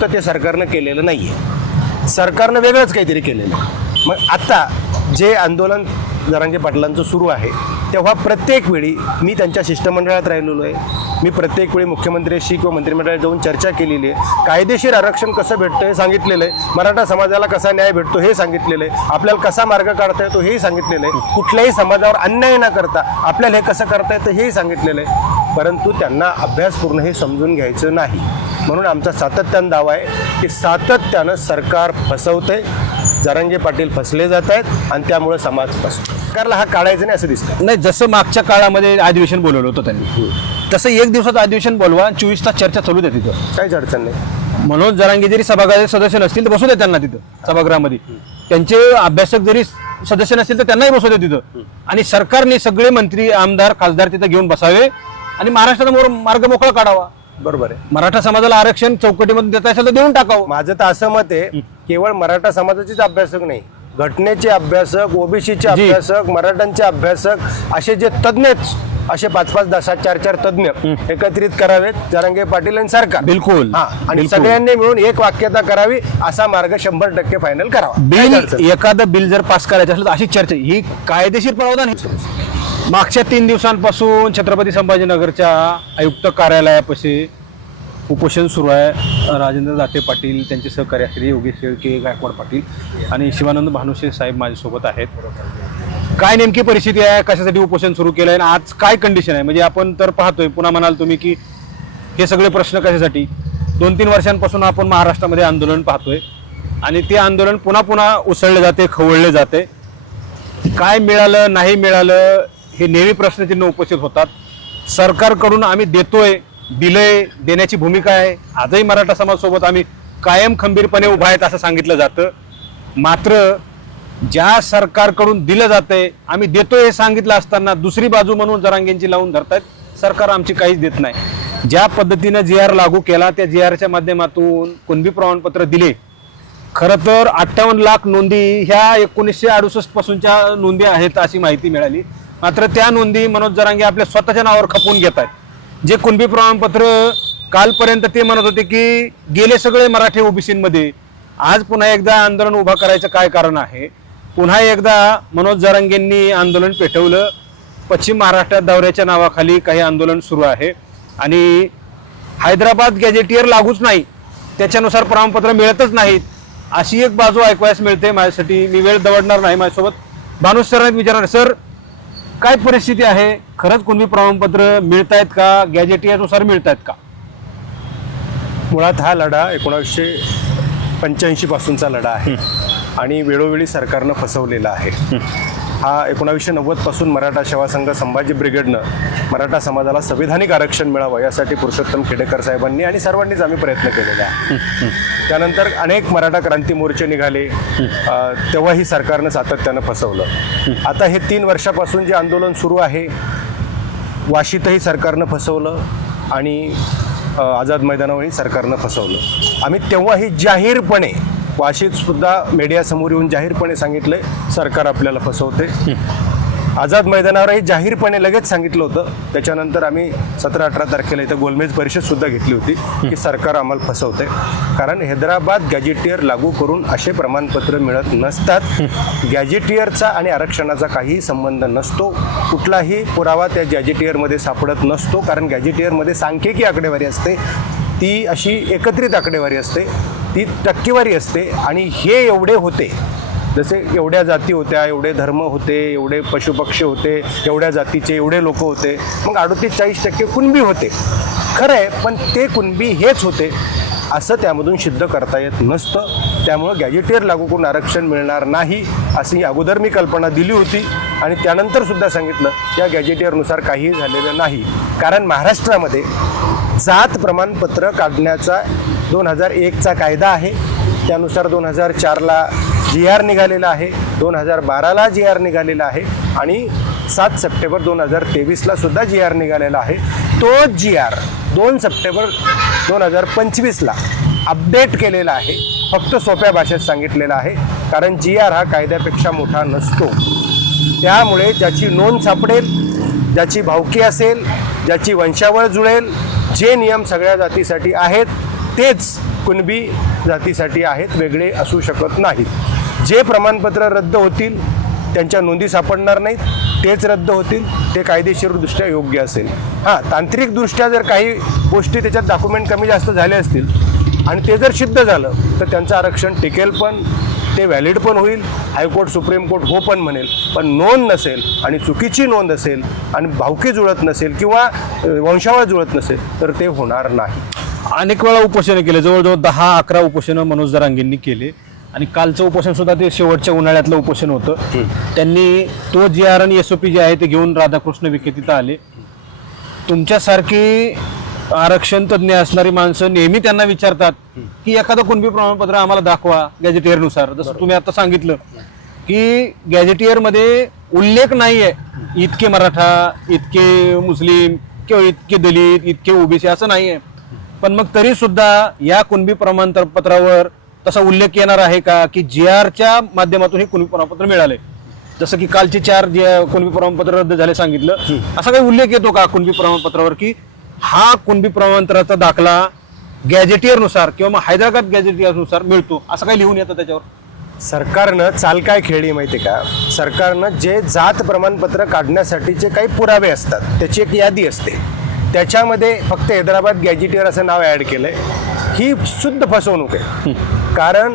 तर ते सरकारनं केलेलं नाही आहे. सरकारनं वेगळंच काहीतरी केलेलं आहे. मग आता जे आंदोलन जरांगे पाटलांचं सुरू आहे तेव्हा प्रत्येक वेळी मी त्यांच्या शिष्टमंडळात राहिलेलो आहे. मी प्रत्येक वेळी मुख्यमंत्र्यांशी किंवा मंत्रिमंडळात जाऊन चर्चा केलेली आहे. कायदेशीर आरक्षण कसं भेटतं हे सांगितलेलं आहे. मराठा समाजाला कसा न्याय भेटतो हे सांगितलेलं आहे. आपल्याला कसा मार्ग काढता येतो हेही सांगितलेलं आहे. कुठल्याही समाजावर अन्याय न करता आपल्याला हे कसं करता येतं हेही सांगितलेलं आहे. परंतु त्यांना अभ्यासपूर्ण हे समजून घ्यायचं नाही. म्हणून आमचा सातत्यानं दावा आहे की सातत्यानं सरकार फसवतंय, जरांगे पाटील फसले जात आहेत आणि त्यामुळे समाज फसतो. सरकारला हा काढायचं नाही असं दिसतं. नाही, जसं मागच्या काळामध्ये अधिवेशन बोलवलं होतं त्यांनी, तसं एक दिवसाचं अधिवेशन बोलवा, 24 तास चर्चा चालू द्या तिथं, काहीच अडचण नाही. मनोज जरांगे जरी सभागृहाचे सदस्य नसतील तर बसू द्या त्यांना तिथं सभागृहामध्ये. त्यांचे अभ्यासक जरी सदस्य नसतील तर त्यांनाही बसू द्या तिथं. आणि सरकारने सगळे मंत्री, आमदार, खासदार तिथं घेऊन बसावे आणि महाराष्ट्राचा मार्ग मोकळा काढावा. बरोबर आहे. मराठा समाजाला आरक्षण चौकटीमध्ये देता असेल तर देऊन टाकावं. माझं तर असं मत आहे, केवळ मराठा समाजाचेच अभ्यासक नाही, घटनेचे अभ्यासक, ओबीसीचे अभ्यासक, मराठ्यांचे अभ्यासक, असे जे तज्ज्ञ आहेत, असे 5-5, 10, 4-4 तज्ज्ञ एकत्रित करावेत जरांगे पाटील आणि सरकार. बिलकुल. आणि सगळ्यांनी मिळून एक वाक्यता करावी, असा मार्ग 100% फायनल करावा. बिल, एखादं बिल जर पास करायचं असेल तर अशी चर्चा, ही कायदेशीर प्रावधान आहे. मागच्या 3 दिवसांपासून छत्रपती संभाजीनगरच्या आयुक्त कार्यालयापाशी उपोषण सुरू आहे. राजेंद्र दाते पाटील, त्यांचे सहकारी असलेले योगेश शेळके, गायकवाड पाटील आणि शिवानंद भानुशे साहेब माझ्यासोबत आहेत. काय नेमकी परिस्थिती आहे, कशासाठी उपोषण सुरू केलं आहे आणि आज काय कंडिशन आहे? म्हणजे आपण तर पाहतोय, पुन्हा म्हणाल तुम्ही की हे सगळे प्रश्न कशासाठी. 2-3 वर्षांपासून आपण महाराष्ट्रामध्ये आंदोलन पाहतोय आणि ते आंदोलन पुन्हा पुन्हा उसळले जाते, खवळले जाते. काय मिळालं, नाही मिळालं, हे नेहमी प्रश्नचिन्ह उपस्थित होतात. सरकारकडून आम्ही देतोय, दिलंय, देण्याची भूमिका आहे. आजही मराठा समाज सोबत आम्ही कायम खंबीरपणे उभा आहेत असं सांगितलं जातं. मात्र ज्या सरकारकडून दिलं जातंय, आम्ही देतोय हे सांगितलं असताना दुसरी बाजू म्हणून जरांगेंची लावून धरतायत. सरकार आमची काहीच देत नाही. ज्या पद्धतीनं GR लागू केला, त्या GRच्या माध्यमातून कुणबी प्रमाणपत्र दिले. खरं तर 58 लाख नोंदी ह्या 1968 पासूनच्या नोंदी आहेत अशी माहिती मिळाली. मात्र त्या नोंदी मनोज जरांगे आपल्या स्वतःच्या नावावर खपवून घेत आहेत. जे कुणबी प्रमाणपत्र कालपर्यंत ते म्हणत होते की गेले सगळे मराठी ओबीसीमध्ये, आज पुन्हा एकदा आंदोलन उभा करायचं काय कारण आहे? पुन्हा एकदा मनोज जरांगेंनी आंदोलन पेटवलं. पश्चिम महाराष्ट्रात दौऱ्याच्या नावाखाली काही आंदोलन सुरू आहे आणि हैदराबाद गॅजेटियर लागूच नाही, त्याच्यानुसार प्रमाणपत्र मिळतच नाहीत, अशी एक बाजू ऐकवायला मिळते. माझ्यासाठी, मी वेळ दवडणार नाही, माझ्यासोबत भानुश सरांनी विचारणार, सर काय परिस्थिती आहे, खरंच कुणबी प्रमाणपत्र मिळतायत का, गॅजेटियरनुसार मिळतायत का? मुळात हा लढा 1985 पासूनचा लढा आहे आणि वेळोवेळी सरकारनं फसवलेला आहे. हा 1990 पासून मराठा सेवा संघ संभाजी ब्रिगेडनं मराठा समाजाला संविधानिक आरक्षण मिळावं यासाठी पुरुषोत्तम खेडेकर साहेबांनी आणि सर्वांनीच आम्ही प्रयत्न केलेले आहे. त्यानंतर अनेक मराठा क्रांती मोर्चे निघाले, तेव्हाही सरकारनं सातत्यानं फसवलं. आता हे 3 वर्षापासून जे आंदोलन सुरू आहे, वाशीतही सरकारनं फसवलं आणि आझाद मैदानावरही सरकारनं फसवलं. आम्ही तेव्हाही जाहीरपणे वाशीत सुद्धा मीडियासमोर येऊन जाहीरपणे सांगितलंय सरकार आपल्याला फसवते. आझाद मैदानावरही जाहीरपणे लगेच सांगितलं होतं. त्याच्यानंतर आम्ही 17-18 तारखेला इथं गोलमेज परिषद सुद्धा घेतली होती की सरकार आम्हाला फसवते. कारण हैदराबाद गॅजेटियर लागू करून असे प्रमाणपत्र मिळत नसतात. गॅजेटियरचा आणि आरक्षणाचा काहीही संबंध नसतो. कुठलाही पुरावा त्या गॅजेटियरमध्ये सापडत नसतो. कारण गॅजेटियरमध्ये सांख्यिकी आकडेवारी असते, ती अशी एकत्रित आकडेवारी असते, ती टक्केवारी असते. आणि हे एवढे होते, जसे एवढ्या जाती होत्या, एवढे धर्म होते, एवढे पशुपक्षी होते, एवढ्या जातीचे एवढे लोक होते, मग 38-40% कुणबी होते. खरं आहे, पण ते कुणबी हेच होते असं त्यामधून सिद्ध करता येत नसतं. त्यामुळं गॅजेटियर लागू करून आरक्षण मिळणार नाही अशी अगोदर मी कल्पना दिली होती आणि त्यानंतर सुद्धा सांगितलं या गॅजेटियरनुसार काहीही झालेलं नाही. कारण महाराष्ट्रामध्ये जात प्रमाणपत्र काढण्याचा 2001चा कायदा आहे, त्यानुसार 2004ला GR निघालेला आहे, 2012ला GR निघालेला आहे आणि 7 सप्टेंबर 2023ला सुद्धा GR निघालेला आहे. तो GR 2 सप्टेंबर 2025ला अपडेट केलेला आहे. फक्त सोप्या भाषेत सांगितलेलं आहे, कारण GR हा कायद्यापेक्षा मोठा नसतो. त्यामुळे ज्याची नोंद सापडेल, ज्याची भावकी असेल, ज्याची वंशावळ जुळेल, जे नियम सगळ्या जातीसाठी आहेत तेच कुणबी जातीसाठी आहेत, वेगळे असू शकत नाहीत. जे प्रमाणपत्र रद्द होतील त्यांच्या नोंदी सापडणार नाहीत, तेच रद्द होतील, ते कायदेशीरदृष्ट्या योग्य असेल. हां, तांत्रिकदृष्ट्या जर काही गोष्टी त्याच्यात डॉक्युमेंट कमी जास्त झाले असतील आणि ते जर सिद्ध झालं तर त्यांचं आरक्षण टिकेल, पण ते व्हॅलिड पण होईल, हायकोर्ट सुप्रीम कोर्ट हो पण म्हणेल. पण नोंद नसेल आणि चुकीची नोंद असेल आणि भावकी जुळत नसेल किंवा वंशावळ जुळत नसेल तर ते होणार नाही. अनेक वेळा उपोषण केले, जवळजवळ 10-11 उपोषणं मनोज जरांगेंनी केले आणि कालचं उपोषण सुद्धा ते शेवटच्या उन्हाळ्यातलं उपोषण होतं. त्यांनी तो GR आणि SOP जे आहे ते घेऊन राधाकृष्ण विखे तिथं आले. तुमच्यासारखी आरक्षण तज्ज्ञ असणारी माणसं नेहमी त्यांना विचारतात की एखादं कुणबी प्रमाणपत्र आम्हाला दाखवा गॅजेटियरनुसार. जसं तुम्ही आता सांगितलं की गॅजेटियरमध्ये उल्लेख नाही आहे इतके मराठा, इतके मुस्लिम किंवा इतके दलित, इतके OBC असं नाही आहे. पण मग तरी सुद्धा या कुणबी प्रमाणपत्रावर तसा उल्लेख येणार आहे का की GRच्या माध्यमातून हे कुणबी प्रमाणपत्र मिळाले? जसं की कालचे 4 जे कुणबी प्रमाणपत्र रद्द झाले सांगितलं, असा काही उल्लेख येतो का कुणबी प्रमाणपत्रावर की हा कुणबी प्रमाणपत्राचा दाखला गॅजेटियरनुसार किंवा मग हैदराबाद गॅजेटियरनुसार मिळतो, असं काही लिहून येतं त्याच्यावर? सरकारनं चाल काय खेळली माहिती का? सरकारनं जे जात प्रमाणपत्र काढण्यासाठीचे काही पुरावे असतात त्याची एक यादी असते, त्याच्यामध्ये फक्त हैदराबाद गॅजेटियर असं नाव ॲड केलं आहे. ही शुद्ध फसवणूक आहे. कारण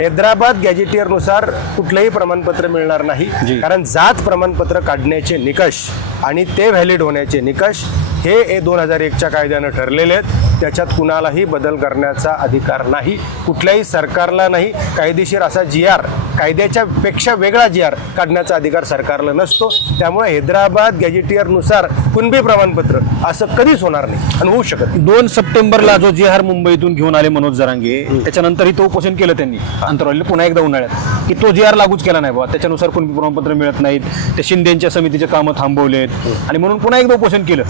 हैदराबाद गॅजेटियरनुसार कुठलंही प्रमाणपत्र मिळणार नाही. कारण जात प्रमाणपत्र काढण्याचे निकष आणि ते व्हॅलिड होण्याचे निकष हे 2001च्या कायद्यानं ठरलेले आहेत. त्याच्यात कुणालाही बदल करण्याचा अधिकार नाही, कुठल्याही सरकारला नाही. कायदेशीर असा GR, कायद्याच्या पेक्षा वेगळा GR काढण्याचा अधिकार सरकारला नसतो. त्यामुळे हैदराबाद गॅजेटियरनुसार कुणबी प्रमाणपत्र असं कधीच होणार नाही आणि होऊ शकत नाही. 2 सप्टेंबरला जो GR मुंबईतून घेऊन आले मनोज जरांगे, त्याच्यानंतरही तो उपोषण केलं त्यांनी अंतरवाली पुन्हा एकदा उन्हाळ्यात की तो GR लागूच केला नाही बाबा, त्याच्यानुसार कुणबी प्रमाणपत्र मिळत नाहीत, ते शिंदेच्या समितीचे कामं थांबवलेत आणि म्हणून पुन्हा एकदा उपोषण केलं.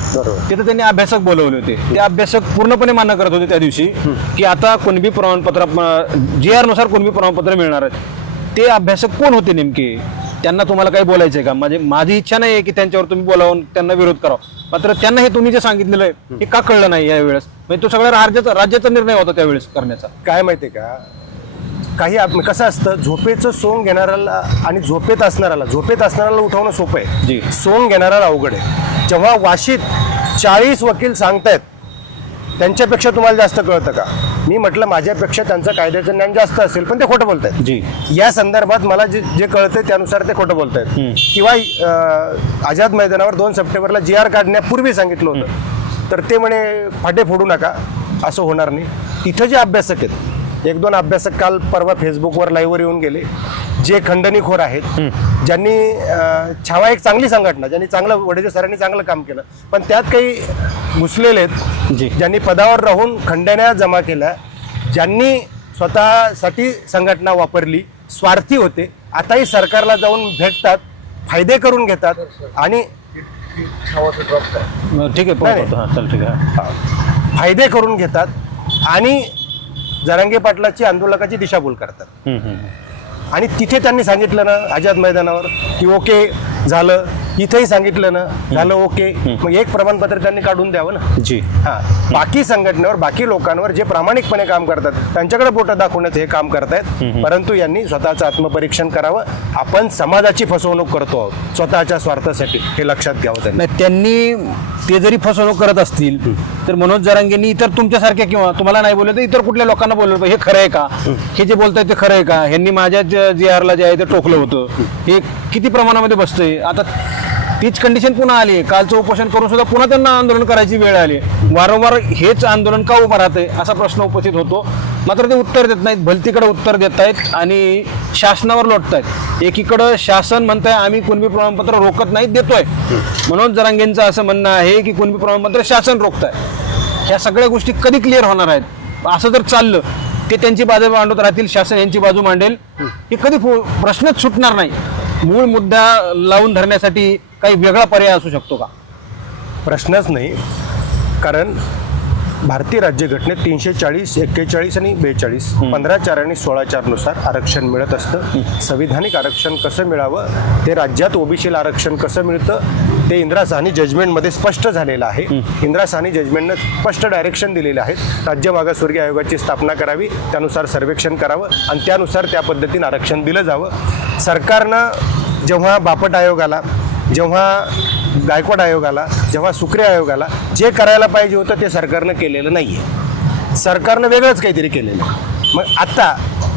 तिथं त्यांनी अभ्यासक बोलवले होते. ते अभ्यासक पूर्णपणे मान्य करत होते त्या दिवशी की आता कुणबी प्रमाणपत्र GR नुसार कुणबी प्रमाणपत्र मिळणार आहेत. ते अभ्यासक कोण होते नेमके? त्यांना तुम्हाला काही बोलायचंय का? माझी इच्छा नाही आहे की त्यांच्यावर तुम्ही बोलावून त्यांना विरोध करावा, मात्र त्यांना हे तुम्ही जे सांगितलेलं आहे हे का कळलं नाही यावेळेस? म्हणजे तो सगळ्या राज्याचा निर्णय होता त्यावेळेस करण्याचा. काय माहितीये का, काही कसं असतं, झोपेचं सोंग घेणाऱ्याला आणि झोपेत असणाऱ्याला उठवणं सोपं आहे, सोंग घेणाऱ्याला अवघड आहे. जेव्हा वाशीत 40 वकील सांगतायत त्यांच्यापेक्षा तुम्हाला जास्त कळतं का? मी म्हटलं माझ्यापेक्षा त्यांचं कायद्याचं ज्ञान जास्त असेल, पण ते खोटं बोलतायत. या संदर्भात मला जे कळतंय त्यानुसार ते खोटं बोलतायत. किंवा आझाद मैदानावर 2 सप्टेंबरला GR काढण्यापूर्वी सांगितलं होतं, तर ते म्हणे फाटे फोडू नका, असं होणार नाही. तिथं जे अभ्यासक आहेत, 1-2 अभ्यासक काल परवा फेसबुकवर लाईव्हवर येऊन गेले, जे खंडणीखोर आहेत, ज्यांनी छावा एक चांगली संघटना, ज्यांनी चांगलं, वडेजे सरांनी चांगलं काम केलं, पण त्यात काही घुसलेले आहेत, ज्यांनी पदावर राहून खंडण्या जमा केल्या, ज्यांनी स्वतःसाठी संघटना वापरली, स्वार्थी होते, आताही सरकारला जाऊन भेटतात, फायदे करून घेतात आणि फायदे करून घेतात आणि जरांगे पाटलाची आंदोलकाची दिशाभूल करतात. आणि तिथे त्यांनी सांगितलं ना आझाद मैदानावर की ओके झालं, इथेही सांगितलं ना झालं ओके, मग एक प्रमाणपत्र त्यांनी काढून द्यावं ना. बाकी संघटनेवर, बाकी लोकांवर जे प्रामाणिकपणे काम करतात त्यांच्याकडे बोटं दाखवण्याचं हे काम करतायत. परंतु यांनी स्वतःचं आत्मपरीक्षण करावं. आपण समाजाची फसवणूक करतो आहोत स्वतःच्या स्वार्थासाठी, हे लक्षात घ्यावं. त्यांनी ते जरी फसवणूक करत असतील तर मनोज जरांगेंनी इतर तुमच्यासारख्या किंवा तुम्हाला नाही बोललं तर इतर कुठल्या लोकांना बोललं, हे खरं आहे का, हे जे बोलतायत ते खरं आहे का, ह्यांनी माझ्या GRला जे आहे ते टोकलं होतं, हे किती प्रमाणामध्ये बसतंय? आता तीच कंडिशन पुन्हा आली. कालचं उपोषण करून सुद्धा पुन्हा त्यांना आंदोलन करायची वेळ आली. वारंवार हेच आंदोलन का उभं राहतंय असा प्रश्न उपस्थित होतो. मात्र ते उत्तर देत नाहीत, भलतीकडे उत्तर देत आहेत आणि शासनावर लोटतायत. एकीकडं शासन म्हणताय आम्ही कुणबी प्रमाणपत्र रोखत नाहीत, देतोय. मनोज जरांगेंचं असं म्हणणं आहे की कुणबी प्रमाणपत्र शासन रोखताय. ह्या सगळ्या गोष्टी कधी क्लिअर होणार आहेत? असं जर चाललं, ते त्यांची बाजू मांडत राहतील, शासन यांची बाजू मांडेल, हे कधी प्रश्नच सुटणार नाही. मूळ मुद्दा लावून धरण्यासाठी काही वेगळा पर्याय असू शकतो का? प्रश्नच नाही. कारण भारतीय राज्यघटनेत 340, 41 आणि 42 15/4 आणि 16/4 नुसार आरक्षण मिळत असतं. संविधानिक आरक्षण कसं मिळावं, ते राज्यात ओबीसीला आरक्षण कसं मिळतं ते इंदिरा साहनी जजमेंटमध्ये स्पष्ट झालेलं आहे. इंदिरा साहनी जजमेंटनं स्पष्ट डायरेक्शन दिलेले आहेत. राज्य मागासवर्गीय आयोगाची स्थापना करावी, त्यानुसार सर्वेक्षण करावं आणि त्यानुसार त्या पद्धतीनं आरक्षण दिलं जावं. सरकारनं जेव्हा बापट आयोग आला, जेव्हा गायकवाड आयोग आला, जेव्हा सुक्रे आयोग आला, जे करायला पाहिजे होतं ते सरकारनं केलेलं नाही आहे. सरकारनं वेगळंच काहीतरी केलेलं आहे. मग आता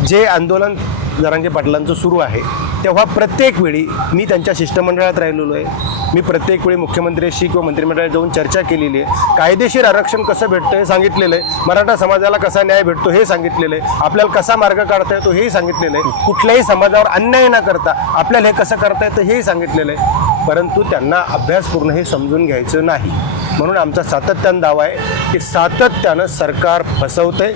जे आंदोलन जरांगे पाटलांचं सुरू आहे तेव्हा प्रत्येक वेळी मी त्यांच्या शिष्टमंडळात राहिलेलो आहे. मी प्रत्येक वेळी मुख्यमंत्र्यांशी किंवा मंत्रिमंडळात जाऊन चर्चा केलेली आहे. कायदेशीर आरक्षण कसं भेटतं हे सांगितलेलं आहे. मराठा समाजाला कसा न्याय भेटतो हे सांगितलेलं आहे. आपल्याला कसा मार्ग काढता येतो हेही सांगितलेलं आहे. कुठल्याही समाजावर अन्याय न करता आपल्याला हे कसं करता येतं हेही सांगितलेलं आहे. परंतु त्यांना अभ्यासपूर्ण हे समजून घ्यायचं नाही. म्हणून आमचा सातत्यानं दावा आहे की सातत्यानं सरकार फसवतंय,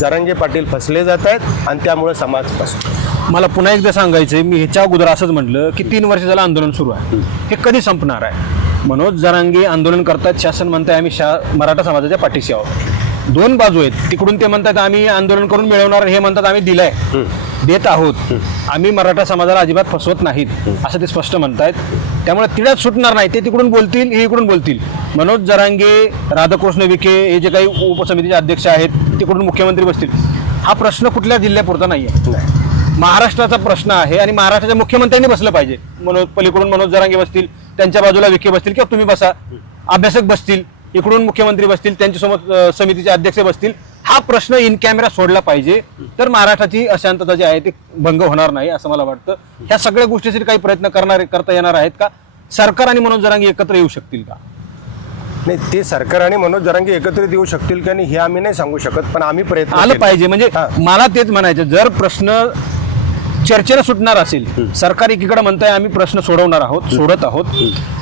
जरांगे पाटील फसले जात आहेत आणि त्यामुळे समाज फसतो. मला पुन्हा एकदा सांगायचं आहे, मी ह्याच्या अगोदर असंच म्हटलं की 3 वर्ष झालं आंदोलन सुरू आहे, हे कधी संपणार आहे? मनोज जरांगे आंदोलन करतात, शासन म्हणताय आम्ही मराठा समाजाच्या पाठीशी आहोत. 2 बाजू आहेत. तिकडून ते म्हणतात आम्ही आंदोलन करून मिळवणार, हे म्हणतात आम्ही दिलंय, देत आहोत, आम्ही मराठा समाजाला अजिबात फसवत नाहीत असं ते स्पष्ट म्हणतायत. त्यामुळे तिळात सुटणार नाही. ते तिकडून बोलतील, हे इकडून बोलतील. मनोज जरांगे, राधाकृष्ण विखे हे जे काही उपसमितीचे अध्यक्ष आहेत तिकडून मुख्यमंत्री बसतील. हा प्रश्न कुठल्या जिल्ह्यापुरता नाही आहे, महाराष्ट्राचा प्रश्न आहे आणि महाराष्ट्राच्या मुख्यमंत्र्यांनी बसलं पाहिजे. पलीकडून मनोज जरांगे बसतील, त्यांच्या बाजूला विखे बसतील किंवा तुम्ही बसा, अभ्यासक बसतील, इकडून मुख्यमंत्री बसतील, त्यांच्यासोबत समितीचे अध्यक्ष बसतील. हा प्रश्न इन कॅमेरा सोडला पाहिजे, तर महाराष्ट्राची अशांतता जी आहे ती भंग होणार नाही असं मला वाटतं. ह्या सगळ्या गोष्टीसाठी काही प्रयत्न करता येणार आहेत का? सरकार आणि मनोज जरांगे एकत्र येऊ शकतील का? नाही, ते सरकार आणि मनोज जरांगे एकत्रित येऊ शकतील का नाही हे आम्ही नाही सांगू शकत, पण आम्ही प्रयत्न आलं केले. पाहिजे. म्हणजे मला तेच म्हणायचं, जर प्रश्न चर्चेला सुटणार असेल, सरकार एकीकडे म्हणताय आम्ही प्रश्न सोडवणार आहोत, सोडत आहोत,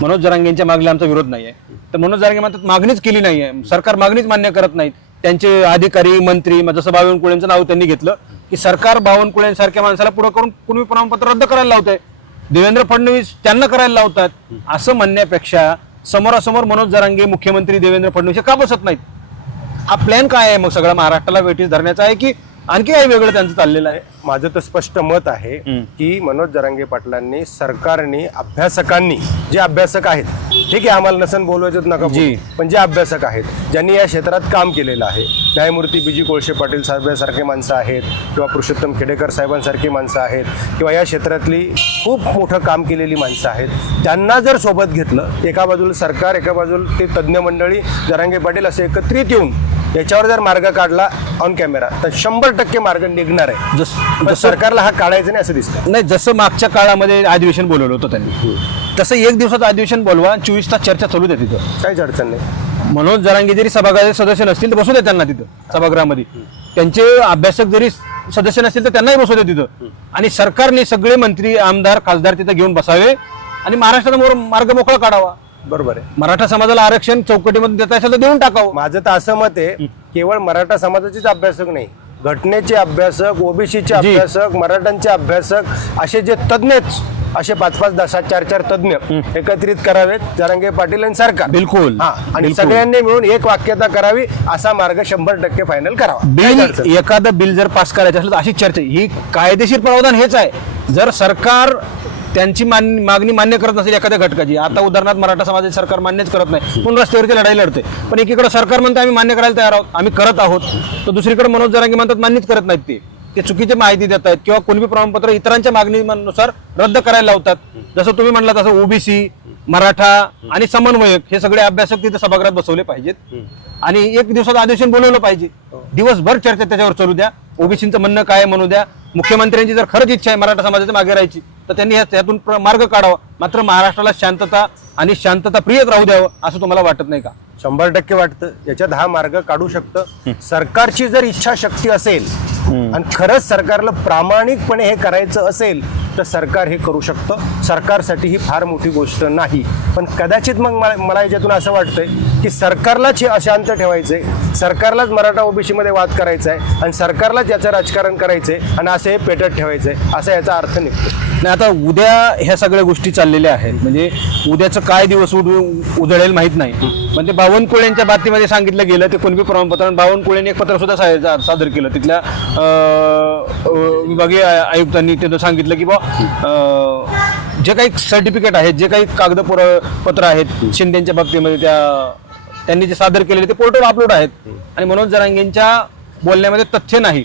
मनोज जरांगेंच्या मागणी आमचा विरोध नाही आहे, तर मनोज जरांगे म्हणतात मागणीच केली नाही आहे, सरकार मागणीच मान्य करत नाहीत. त्यांचे अधिकारी मंत्री, जसं बावनकुळेंचं नाव त्यांनी घेतलं की सरकार बावनकुळेंसारख्या माणसाला पुढे करून कुणबी प्रमाणपत्र रद्द करायला लावतंय, देवेंद्र फडणवीस त्यांना करायला लावतात, असं म्हणण्यापेक्षा समोरासमोर मनोज जरांगे, मुख्यमंत्री देवेंद्र फडणवीस का बसत नाहीत? हा प्लॅन काय आहे? मग सगळं महाराष्ट्राला वेठीस धरण्याचा आहे की आणखी काही वेगळं त्यांचं चाललेलं आहे? माझं तर स्पष्ट मत आहे की मनोज जरांगे पाटलांनी, सरकारने, अभ्यासकांनी, जे अभ्यासक आहेत, ठीक आहे आम्हाला नसन बोलवायचं नका बोलू, पण जे अभ्यासक आहेत ज्यांनी या क्षेत्रात काम केलेलं आहे, न्यायमूर्ती बी जी कोळशे पाटील साहेबांसारखे माणसं आहेत किंवा पुरुषोत्तम खेडेकर साहेबांसारखी माणसं आहेत किंवा या क्षेत्रातली खूप मोठं काम केलेली माणसं आहेत, त्यांना जर सोबत घेतलं, एका बाजूला सरकार, एका बाजूला ते तज्ज्ञ मंडळी, जरांगे पाटील असे एकत्रित येऊन याच्यावर जर मार्ग काढला ऑन कॅमेरा तर 100% मार्ग निघणार आहे. पण सरकारला हा काढायचं नाही असं दिसतं. नाही, जसं मागच्या काळामध्ये अधिवेशन बोलवलं होतं त्यांनी, तसं 1 दिवसाचं अधिवेशन बोलवा, 24 तास चर्चा चालू द्या तिथं, काहीच अडचण नाही. मनोज जरांगे जरी सभागृहाचे सदस्य नसतील तर बसू द्या त्यांना तिथं सभागृहामध्ये, त्यांचे अभ्यासक जरी सदस्य नसतील तर त्यांनाही बसू द्या तिथं, आणि सरकारने सगळे मंत्री, आमदार, खासदार तिथं घेऊन बसावे आणि महाराष्ट्राचा मार्ग मोकळा काढावा. बरोबर आहे. मराठा समाजाला आरक्षण चौकटीमध्ये देता असेल तर देऊन टाकावं. माझं तर असं मत आहे, केवळ मराठा समाजाचेच अभ्यासक नाही, घटनेचे अभ्यासक, ओबीसीचे अभ्यासक, मराठ्यांचे अभ्यासक, असे जे तज्ज्ञ असे 5-5, 10, 4 तज्ज्ञ एकत्रित करावेत जरांगे पाटील आणि सरकार. बिलकुल. आणि सगळ्यांनी मिळून एक वाक्यता करावी, असा मार्ग 100% फायनल करावा. एखादं बिल जर पास करायचं असलं तर अशी चर्चा, ही कायदेशीर प्रावधान हेच आहे. जर सरकार त्यांची मागणी मान्य करत नसेल एखाद्या घटकाची, आता उदाहरणार्थ मराठा समाजाचे सरकार मान्यच करत नाही, म्हणून रस्त्यावरची लढाई लढते, पण एकीकडे सरकार म्हणते आम्ही मान्य करायला तयार आहोत, आम्ही करत आहोत, तर दुसरीकडे मनोज जरांगे म्हणतात मान्यच करत नाहीत, ते चुकीची माहिती देत आहेत किंवा कुणबी प्रमाणपत्र इतरांच्या मागणीनुसार रद्द करायला लावतात. जसं तुम्ही म्हणला तसं ओबीसी, मराठा आणि समन्वयक हे सगळे अभ्यासक तिथे सभागृहात बसवले पाहिजेत आणि 1 दिवसाचं अधिवेशन बोलवलं पाहिजे. दिवसभर चर्चा त्याच्यावर चालू द्या, ओबीसीचं म्हणणं काय म्हणू द्या. मुख्यमंत्र्यांची जर खरंच इच्छा आहे मराठा समाजाच्या मागे राहायची तर त्यांनी यातून मार्ग काढावा. मात्र महाराष्ट्राला शांतता आणि शांतता प्रियच राहू द्यावं असं तुम्हाला वाटत नाही का? 100% वाटतं. याच्यात हा मार्ग काढू शकतं. सरकारची जर इच्छाशक्ती असेल आणि खरंच सरकारला प्रामाणिकपणे हे करायचं असेल तर सरकार हे करू शकतं. सरकारसाठी ही फार मोठी गोष्ट नाही. पण कदाचित मग मला याच्यातून असं वाटतंय की सरकारलाच हे अशांत ठेवायचंय, सरकारलाच मराठा ओबीसीमध्ये वाद करायचा आहे आणि सरकारलाच याचं राजकारण करायचंय आणि असं हे पेटत ठेवायचंय, असा याचा अर्थ निघतो. नाही, आता उद्या ह्या सगळ्या गोष्टी चाललेल्या आहेत, म्हणजे उद्याचं काय दिवस उजळेल माहीत नाही. पण ते बावनकुळेंच्या बातमीमध्ये सांगितलं गेलं, ते कुणबी प्रमाणपत्र, बावनकुळेंनी एक पत्र सुद्धा सादर केलं. तिथल्या विभागीय आयुक्तांनी तिथं सांगितलं की जे काही सर्टिफिकेट आहेत, जे काही कागदपत्र आहेत शिंदेच्या बाबतीमध्ये त्यांनी जे सादर केलेले ते पोर्टलवर अपलोड आहेत आणि मनोज जरांगेंच्या बोलण्यामध्ये तथ्य नाही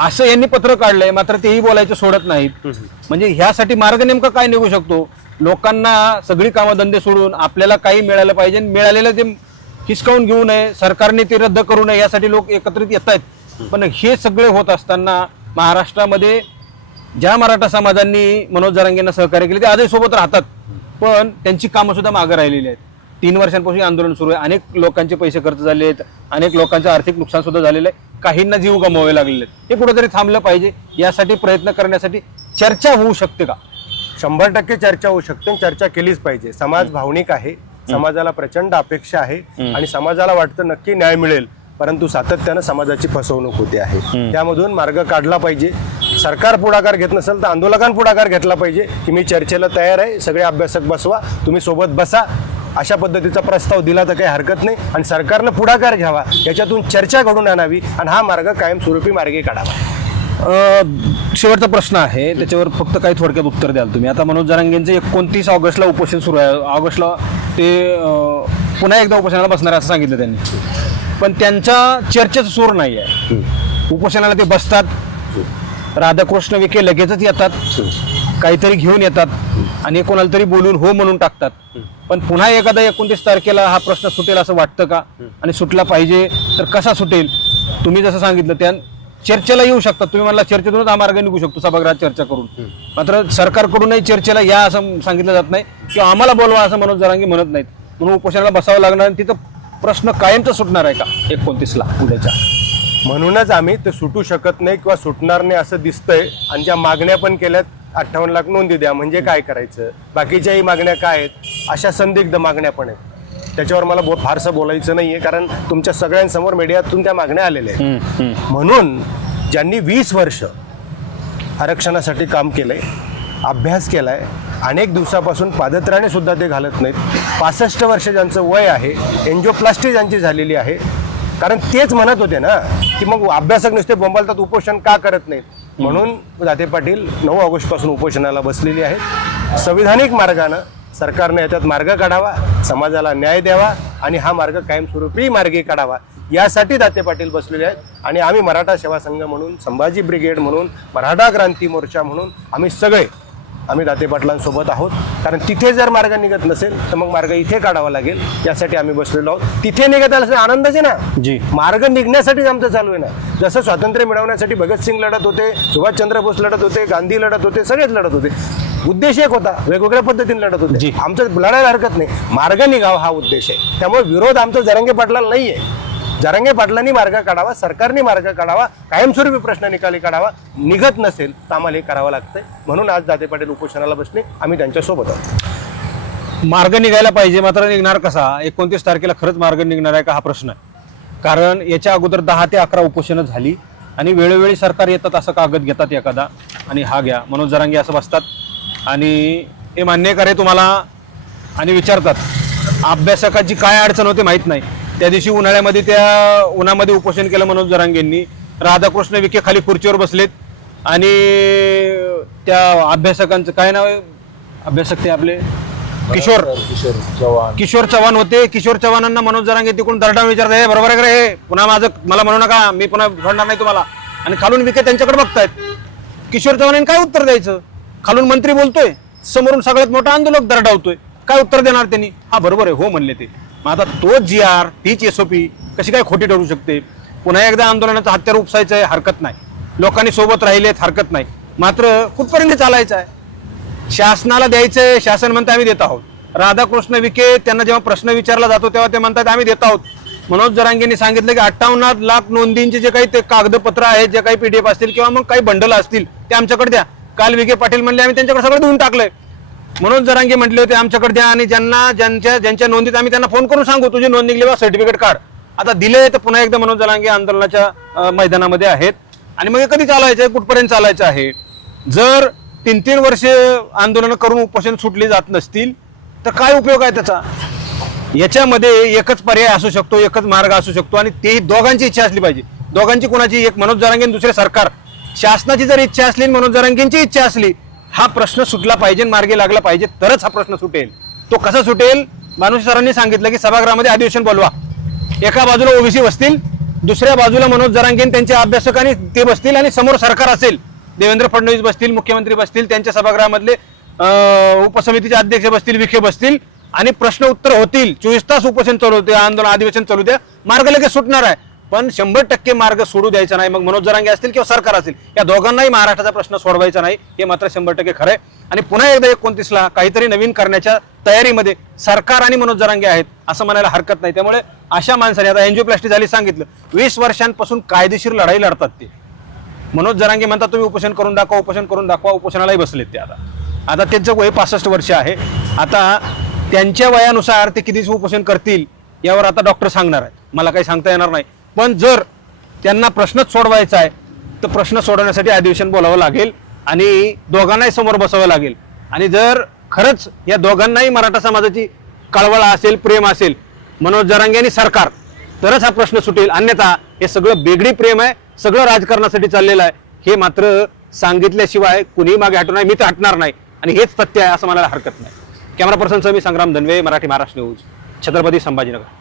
असं यांनी पत्र काढलंय. मात्र तेही बोलायचं सोडत नाहीत. म्हणजे ह्यासाठी मार्ग नेमका काय निघू शकतो? लोकांना सगळी कामधंदे सोडून आपल्याला काही मिळालं पाहिजे, मिळालेलं ते हिसकावून घेऊ नये, सरकारने ते रद्द करू नये, यासाठी लोक एकत्रित येत आहेत. पण हे सगळे होत असताना महाराष्ट्रामध्ये ज्या मराठा समाजांनी मनोज जरांगेंना सहकार्य केले ते आजही सोबत राहतात, पण त्यांची कामं सुद्धा मागं राहिलेली आहेत. 3 वर्षांपासून आंदोलन सुरू आहे, अनेक लोकांचे पैसे खर्च झाले आहेत, अनेक लोकांचं आर्थिक नुकसान सुद्धा झालेलं आहे, काहींना जीव गमवावे लागलेले आहेत. हे कुठेतरी थांबलं पाहिजे. यासाठी प्रयत्न करण्यासाठी चर्चा होऊ शकते का? 100% चर्चा होऊ शकते, चर्चा केलीच पाहिजे. समाज भावनिक आहे, समाजाला प्रचंड अपेक्षा आहे आणि समाजाला वाटतं नक्की न्याय मिळेल, परंतु सातत्यानं समाजाची फसवणूक होते आहे. त्यामधून मार्ग काढला पाहिजे. सरकार पुढाकार घेत नसेल तर आंदोलकांनी पुढाकार घेतला पाहिजे की मी चर्चेला तयार आहे, सगळे अभ्यासक बसवा, तुम्ही सोबत बसा, अशा पद्धतीचा प्रस्ताव दिला तर काही हरकत नाही आणि सरकारनं पुढाकार घ्यावा, याच्यातून चर्चा घडून आणावी आणि हा मार्ग कायमस्वरूपी मार्गी काढावा. शेवटचा प्रश्न आहे, त्याच्यावर फक्त काही थोडक्यात उत्तर द्याल तुम्ही. आता मनोज जरांगेंचं 29 ऑगस्टला उपोषण सुरू आहे. ऑगस्टला ते पुन्हा एकदा उपोषणाला बसणार असं सांगितलं त्यांनी, पण त्यांचा चर्चेचा सूर नाही आहे. उपोषणाला ते बसतात, राधाकृष्ण विखे लगेचच येतात, काहीतरी घेऊन येतात आणि कोणाला तरी बोलून हो म्हणून टाकतात. पण पुन्हा एखादा 29 तारखेला हा प्रश्न सुटेल असं वाटतं का? आणि सुटला पाहिजे तर कसा सुटेल? तुम्ही जसं सांगितलं त्या चर्चेला येऊ शकतात. तुम्ही म्हणला चर्चेतूनच हा मार्ग निघू शकतो सभागृहात चर्चा करून. मात्र सरकारकडूनही चर्चेला या असं सांगितलं जात नाही किंवा आम्हाला बोलवा असं मनोज जरांगे म्हणत नाहीत. म्हणून उपोषणाला बसावं लागणार आणि तिथं प्रश्न कायमचा सुटणार आहे का 29ला उद्याच्या? म्हणूनच आम्ही ते सुटू शकत नाही किंवा सुटणार नाही असं दिसतंय आणि ज्या मागण्या पण केल्यात, 58 लाख नोंदी द्या म्हणजे काय करायचं, बाकीच्याही मागण्या काय आहेत, अशा संदिग्ध मागण्या पण आहेत. त्याच्यावर मला फारसं बोलायचं नाहीये, कारण तुमच्या सगळ्यांसमोर मीडियातून त्या मागण्या आलेल्या आहेत. म्हणून ज्यांनी 20 वर्ष आरक्षणासाठी काम केलंय, अभ्यास केलाय, अनेक दिवसापासून पादत्राणे सुद्धा ते घालत नाहीत, 65 वर्ष ज्यांचं वय आहे, एन्जिओप्लास्टी ज्यांची झालेली आहे, कारण तेच म्हणत होते ना की मग अभ्यासक नुसते बोंबालतात, उपोषण का करत नाहीत. म्हणून दाते पाटील 9 ऑगस्टपासून उपोषणाला बसलेली आहेत. संविधानिक मार्गानं सरकारने याच्यात मार्ग काढावा, समाजाला न्याय द्यावा आणि हा मार्ग कायमस्वरूपी मार्गी काढावा, यासाठी दाते पाटील बसलेले आहेत. आणि आम्ही मराठा सेवा संघ म्हणून, संभाजी ब्रिगेड म्हणून, मराठा क्रांती मोर्चा म्हणून आम्ही दाते पाटलांसोबत आहोत. कारण तिथे जर मार्ग निघत नसेल तर मग मार्ग इथे काढावा लागेल, यासाठी आम्ही बसलेलो आहोत. तिथे निघत आलं आनंदच आहे ना जी. मार्ग निघण्यासाठीच आमचं चालू आहे ना. जसं स्वातंत्र्य मिळवण्यासाठी भगतसिंग लढत होते, सुभाषचंद्र बोस लढत होते, गांधी लढत होते, सगळेच लढत होते. उद्देश एक होता, वेगवेगळ्या पद्धतीने लढत होते. आमचं लढायला हरकत नाही, मार्ग निघावा हा उद्देश आहे. त्यामुळे विरोध आमचा जरांगे पाटलाला नाही आहे. जरांगे पाटलांनी मार्ग काढावा, सरकारने मार्ग काढावा, कायमस्वरूपी प्रश्न निकाली काढावा. निघत नसेल तर आम्हाला हे करावं लागतंय. म्हणून आज दाते पाटील उपोषणाला बसले, आम्ही त्यांच्यासोबत आहोत. मार्ग निघायला पाहिजे, मात्र निघणार कसा? 29 तारखेला खरंच मार्ग निघणार आहे का हा प्रश्न आहे. कारण याच्या अगोदर 10 ते 11 उपोषणं झाली आणि वेळोवेळी सरकार येतात, असं कागद घेतात एखादा आणि हा घ्या, मनोज जरांगे असं बसतात आणि हे मान्य करे तुम्हाला आणि विचारतात. अभ्यासकाची काय अडचण होते माहीत नाही. त्या दिवशी उन्हाळ्यामध्ये त्या उन्हामध्ये उपोषण केलं मनोज जरांगेंनी. राधाकृष्ण विखे खाली खुर्चीवर बसलेत आणि त्या अभ्यासकांचं काय नाव आहे, अभ्यासक ते आपले किशोर चव्हाण होते. किशोर चव्हाणांना मनोज जरांगे तिकडून दरडावून विचारत, हे बरोबर आहे का रे, पुन्हा मला म्हणू नका, मी पुन्हा सोडणार नाही तुम्हाला. आणि खालून विखे त्यांच्याकडे बघतायत. किशोर चव्हाणांनी काय उत्तर द्यायचं? खालून मंत्री बोलतोय, समोरून सगळ्यात मोठा आंदोलक दरडावतोय, काय उत्तर देणार त्यांनी? हा बरोबर आहे, हो म्हणले ते. मग आता तोच GR, तीच SOP कशी काय खोटी ठरू शकते? पुन्हा एकदा आंदोलनाचं हत्यार उपसायचं आहे, हरकत नाही. लोकांनी सोबत राहिलेत, हरकत नाही. मात्र कुठपर्यंत चालायचं आहे? शासनाला द्यायचंय, शासन म्हणतं आम्ही देत आहोत. राधाकृष्ण विखे त्यांना जेव्हा प्रश्न विचारला जातो तेव्हा ते म्हणतात आम्ही देत आहोत. मनोज जरांगेंनी सांगितलं की 58 लाख नोंदींचे जे काही ते कागदपत्र आहेत, जे काही PDF असतील किंवा मग काही बंडल असतील ते आमच्याकडे द्या. काल विखे पाटील म्हणले आम्ही त्यांच्याकडे सगळं देऊन टाकलंय. मनोज जरांगे म्हटले होते आमच्याकडे द्या आणि ज्यांच्या नोंदीत आम्ही त्यांना फोन करून सांगू तुझी नोंद निघली बा सर्टिफिकेट काढ. आता दिले तर पुन्हा एकदा मनोज जरांगे आंदोलनाच्या मैदानामध्ये आहेत आणि मग हे कधी चालायचं आहे, कुठपर्यंत चालायचं आहे. जर 3-3 वर्षे आंदोलन करून उपोषण सुटली जात नसतील तर काय उपयोग आहे त्याचा. याच्यामध्ये एकच पर्याय असू शकतो, एकच मार्ग असू शकतो आणि तेही दोघांची इच्छा असली पाहिजे. दोघांची कोणाची, एक मनोज जरांगे आणि दुसरे सरकार. शासनाची जर इच्छा असली आणि मनोज जरांगेंची इच्छा असली, हा प्रश्न सुटला पाहिजे, मार्गी लागला पाहिजे, तरच हा प्रश्न सुटेल. तो कसा सुटेल? मानुषी सरांनी सांगितलं की सभागृहामध्ये अधिवेशन बोलवा. एका बाजूला ओबीसी बसतील, दुसऱ्या बाजूला मनोज जरांगे त्यांचे अभ्यासक आणि ते बसतील आणि समोर सरकार असेल. देवेंद्र फडणवीस बसतील, मुख्यमंत्री बसतील, त्यांच्या सभागृहामधले उपसमितीचे अध्यक्ष बसतील, विखे बसतील आणि प्रश्न उत्तर होतील. 24 तास उपोषण चालू द्या, आंदोलन अधिवेशन चालू द्या, मार्ग लगेच सुटणार आहे. पण 100% मार्ग सोडू द्यायचा नाही. मग मनोज जरांगे असतील किंवा सरकार असेल, या दोघांनाही महाराष्ट्राचा प्रश्न सोडवायचा नाही, हे मात्र 100% खरं आहे. आणि पुन्हा एकदा 29ला काहीतरी नवीन करण्याच्या तयारीमध्ये सरकार आणि मनोज जरांगे आहेत असं म्हणायला हरकत नाही. त्यामुळे अशा माणसाने, आता एन्जिओप्लास्टी झाली सांगितलं, 20 वर्षांपासून कायदेशीर लढाई लढतात ते. मनोज जरांगे म्हणतात तुम्ही उपोषण करून दाखवा, उपोषण करून दाखवा. उपोषणालाही बसलेत ते. आता त्यांचं वय 65 वर्ष आहे. आता त्यांच्या वयानुसार ते किती उपोषण करतील यावर आता डॉक्टर सांगणार आहेत, मला काही सांगता येणार नाही. पण जर त्यांना प्रश्नच सोडवायचा आहे तर प्रश्न सोडवण्यासाठी अधिवेशन बोलावं लागेल आणि दोघांनाही समोर बसावं लागेल. आणि जर खरंच या दोघांनाही मराठा समाजाची कळवळ असेल, प्रेम असेल, मनोज जरांगे आणि सरकार, तरच हा प्रश्न सुटेल. अन्यथा हे सगळं बेगडी प्रेम आहे, सगळं राजकारणासाठी चाललेलं आहे, हे मात्र सांगितल्याशिवाय कुणीही मागे हटू नाही. मी तर हटणार नाही आणि हेच सत्य आहे असं म्हणायला हरकत नाही. कॅमेरा पर्सन मी संग्राम धनवे, मराठी महाराष्ट्र न्यूज, छत्रपती संभाजीनगर.